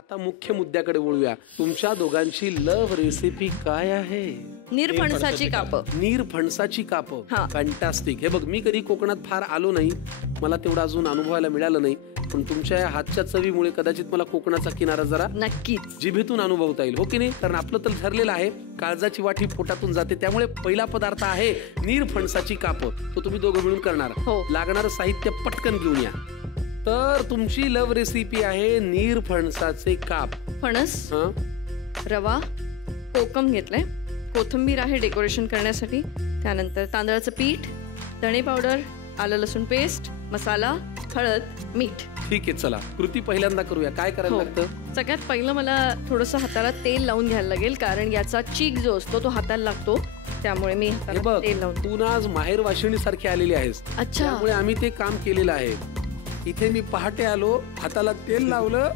आता मुख्य मुद्द्याकडे वळूया. तुमच्या दोघांची लव्ह रेसिपी काय आहे? निरफणसाची कापं. निरफणसाची कापं. हा. फॅन्टास्टिक. हे बघ, मी कधी कोकणात फार आलो नाही, मला तेवढा अजून अनुभवायला मिळालं नाही, पण तुमच्या या हातच्या चवीमुळे कदाचित मला कोकणाचा किनारा जरा नक्कीच जिभेतून अनुभवता येईल, हो की नाही? कारण आपलं तर ठरलेलं आहे, काळजाची वाटी पोटातून जाते. त्यामुळे पहिला पदार्थ आहे निरफणसाची कापं. तो तुम्ही दोघं मिळून करणार. हो. लागणारं साहित्य पटकन घेऊन या. तर तुमची लव्ह रेसिपी आहे निरफणसाचे काप. फणस, हं? रवा, कोकम घेतलंय, कोथिंबीर आहे डेकोरेशन करण्यासाठी, त्यानंतर तांदळाचं पीठ, धणे पावडर, आलं लसूण पेस्ट, मसाला, हळद, मीठ. ठीक आहे, चला कृती पहिल्यांदा करूया. काय करायला हो. लागतं? सगळ्यात पहिलं मला थोडंसं हाताला तेल लावून घ्यायला लागेल, कारण याचा चीक जो असतो तो हाताला लागतो, त्यामुळे मी हे हाताला बघ, तेल लावून. तू ना आज माहेर वाशिणी सारखी आलेली आहेस. अच्छा. त्यामुळे आम्ही ते काम केलेलं आहे. इथे मी पहाटे आलो, हाताला तेल लावलं,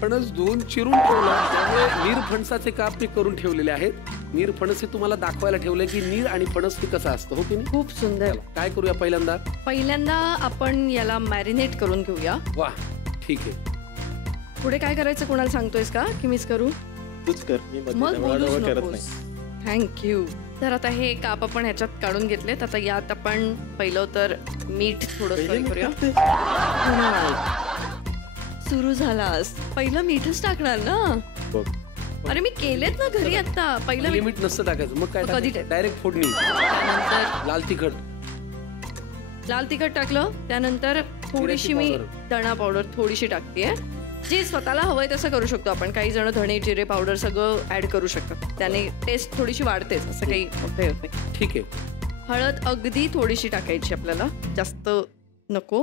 फणस धुवून चिरून ठेवलं. त्यामुळे निरफणसाचे काप मी करून ठेवलेले आहेत. निरफणस हे तुम्हाला दाखवायला ठेवलंय की नीर आणि फणस हे कसं असतं, हो की नाही? खूप सुंदर. चला, काय करूया पहिल्यांदा? पहिल्यांदा आपण याला मॅरिनेट करून घेऊया. वा, ठीक आहे. पुढे काय करायचं, कोणाला सांगतोयस का की मीच करू? तूच कर, मी मग बोलूच करत नकोस. नाही. थँक्यू. तर आता हे काप आपण ह्याच्यात काढून घेतलेत. आता यात आपण पहिलं तर मीठ थोडं करूया. सुरू झालास, पहिलं मीठच टाकणार ना? बघ. अरे मी केलेत ना घरी आता. पहिलं मीठ, लिमिट नसतं टाकायचं, मग काय? मग कधी डायरेक्ट फोडणी. त्यानंतर लाल तिखट, लाल तिखट टाकलं, त्यानंतर थोडीशी मी पावडर. धणा पावडर थोडीशी टाकतेय. जे स्वतःला हवंय तसं करू शकतो आपण. काही जण धणे जिरे पावडर सगळं ऍड करू शकतात, त्याने टेस्ट थोडीशी वाढतेच, असं काही मोठं होत नाही. ठीक आहे. हळद अगदी थोडीशी टाकायची आपल्याला, जास्त नको.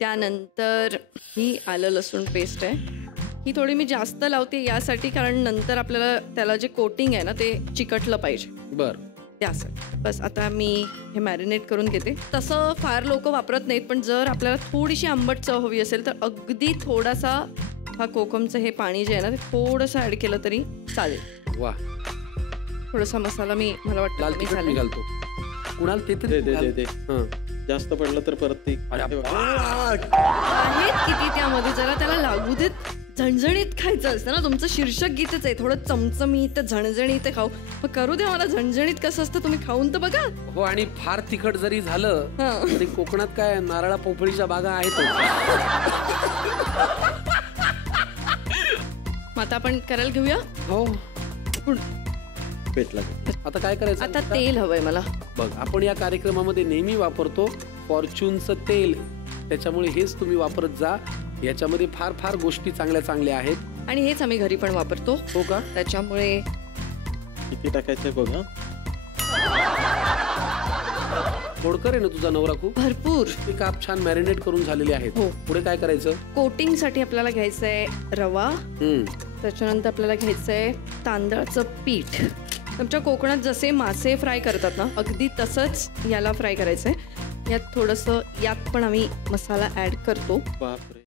त्यानंतर ही आलं लसूण पेस्ट आहे, ही थोडी मी जास्त लावते यासाठी, कारण नंतर आपल्याला त्याला जे कोटिंग आहे ना ते चिकटलं पाहिजे, बर. त्यासाठी. बस आता मी हे मॅरिनेट करून घेते. तसं फार लोक वापरत नाहीत, पण जर आपल्याला थोडीशी आंबट चव हवी असेल तर अगदी थोडासा हा कोकमचं हे पाणी जे आहे ना ते थोडंसं ऍड केलं तरी चालेल. वा. थोडासा मसाला मला वाटतं लाल कमी तिखट झालंय. मी घालतो. कुणाल ते दे तरी दे दे दे. हं. जास्त पडलं तर परत ते अरे आहेत किती त्यामध्ये, जरा त्याला लागू देत. झणझणीत खायचं असतं ना, तुमचं शीर्षक गीतच आहे, थोडं चमचमीत झणझणीत खाऊ. मग करू द्या मला झणझणीत कसं असतं, तुम्ही खाऊन तर बघा. हो, आणि फार तिखट जरी झालं हं. तरी कोकणात काय नारळा पोफळीच्या बागा आहेत. मग आता आपण करायला घेऊया. हो. पेटला. आता काय करायचं? आता तेल हवंय मला. बघ, आपण या कार्यक्रमामध्ये नेहमी वापरतो फॉर्च्यूनचं तेल, त्याच्यामुळे हेच तुम्ही वापरत जा. याच्यामध्ये फार फार गोष्टी चांगल्या चांगल्या आहेत. आणि हेच आम्ही घरी पण वापरतो, हो का? त्याच्यामुळे किती टाकायचं बघ. हा, थोडकर आहे ना तुझा नवरा खूप? भरपूर. ते काप छान मॅरिनेट करून झालेले आहेत. हो. पुढे काय करायचं? कोटिंगसाठी आपल्याला घ्यायचंय रवा, त्याच्यानंतर आपल्याला घ्यायचंय तांदळाचं पीठ. आमच्या कोकणात जसे मासे फ्राय करतात ना, अगदी तसंच याला फ्राय करायचंय. यात थोडंसं, यात पण आम्ही मसाला ऍड करतो. बापरे.